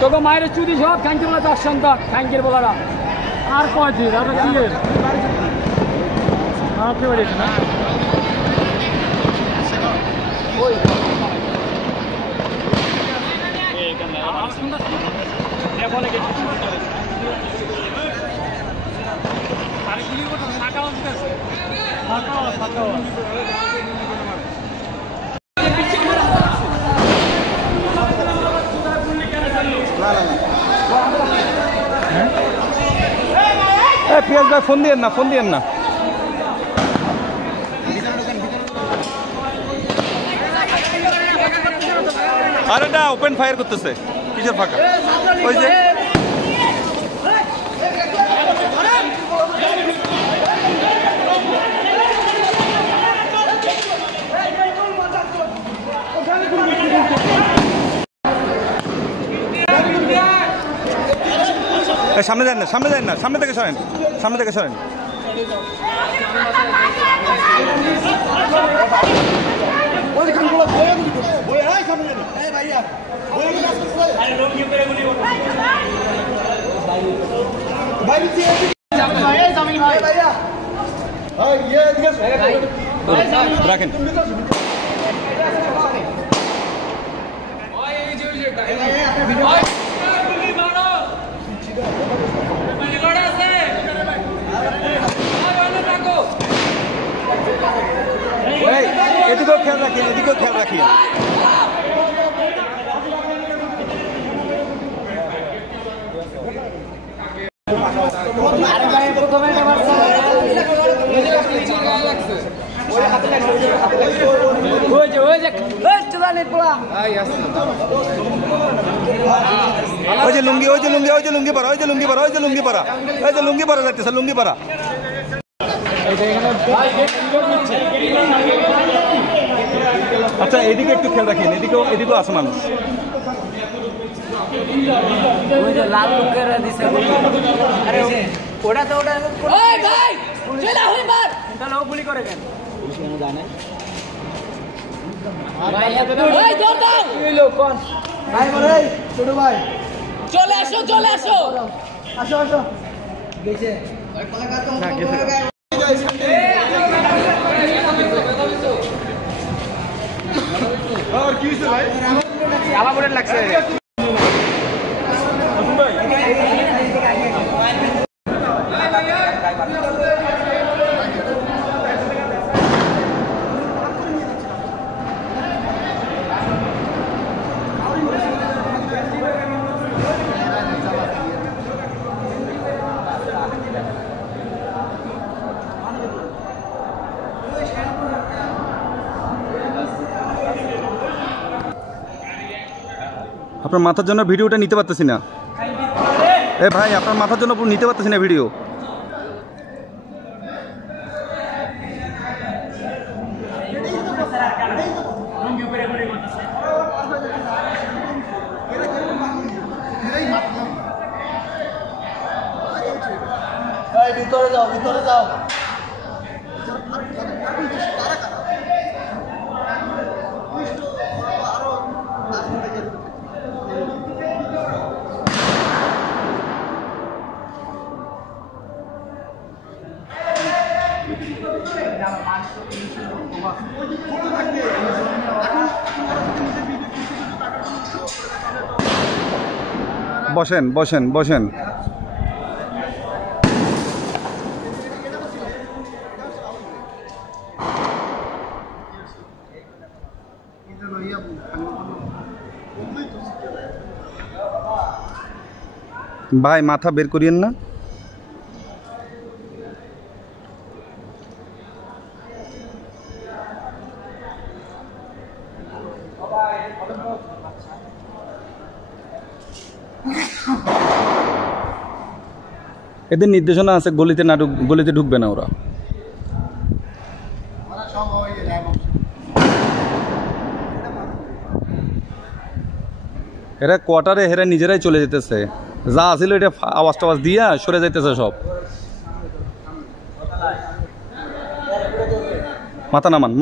তোকে মায়ের চুরি সব খাঙ্কির বলা তার সন্তান খাঙ্কির বলারা আর কয়দিন আর কি না পিয়াজ ভাই ফোন দিয়েন না আর এটা ওপেন ফায়ার করতেছে কিসের ফাঁকা ওই যে সামনে যান না সামনে থেকে সরেন রাখেন এদিকেও খেয়াল রাখিয়ে লুঙ্গি পরা যাচ্ছে লুঙ্গি পরা আচ্ছা এদিকে একটু খেয়াল রাখেন এদিকেও আছে মানুষ চলে আসো আসো আমার লাগছে আপনার মাথার জন্য ভিডিওটা নিতে পারতেছি না ভাই আপনার মাথার জন্য নিতে পারতেছি না ভিডিও ভিতরে যাও বসেন ভাই মাথা বের করিয়েন না এদের নির্দেশনা আছে গলিতে ঢুকবে না ওরা এরা কোয়ার্টারে হেরা নিজেরাই চলে যেতেছে যা আছিল এটা আওয়াজ টাওয়াজ দিয়া সরে যাইতেছে সব মাথা নামান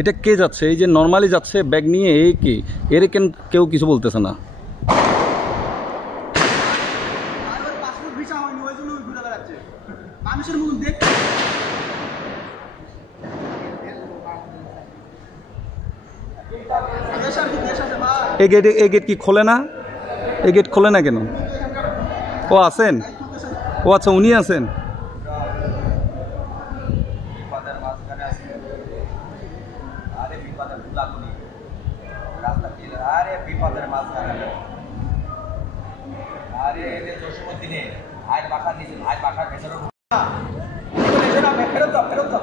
এটা কে যাচ্ছে? এই যে নর্মালি যাচ্ছে ব্যাগ নিয়ে, এই কে? এর কেন কেউ কিছু বলতেছে না? মানুষের মুখ দেখ এই গেট কি খোলে না? এই গেট খোলে না কেন? ও আছেন? ও আচ্ছা, উনি আছেন।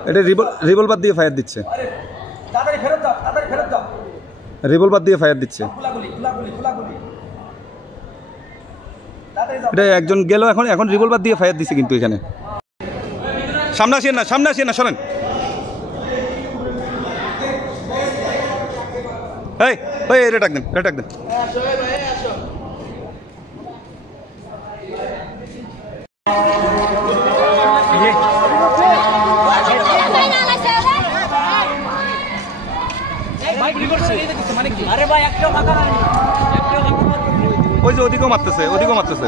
এটা রিভলভার দিয়ে ফায়ার দিচ্ছে, রিভলভার দিয়ে ফায়ার দিচ্ছে। এটা একজন গেল, এখন রিভলভার দিয়ে ফায়ার দিচ্ছে কিন্তু এখানে। সামনে আসেন না, সামনে আসেন না, সরেন। এই ওই এটা ডাক দেন, এটা ডাক দেন। ওই যে ওদিকেও মারতেছে, ওদিকেও মারতেছে।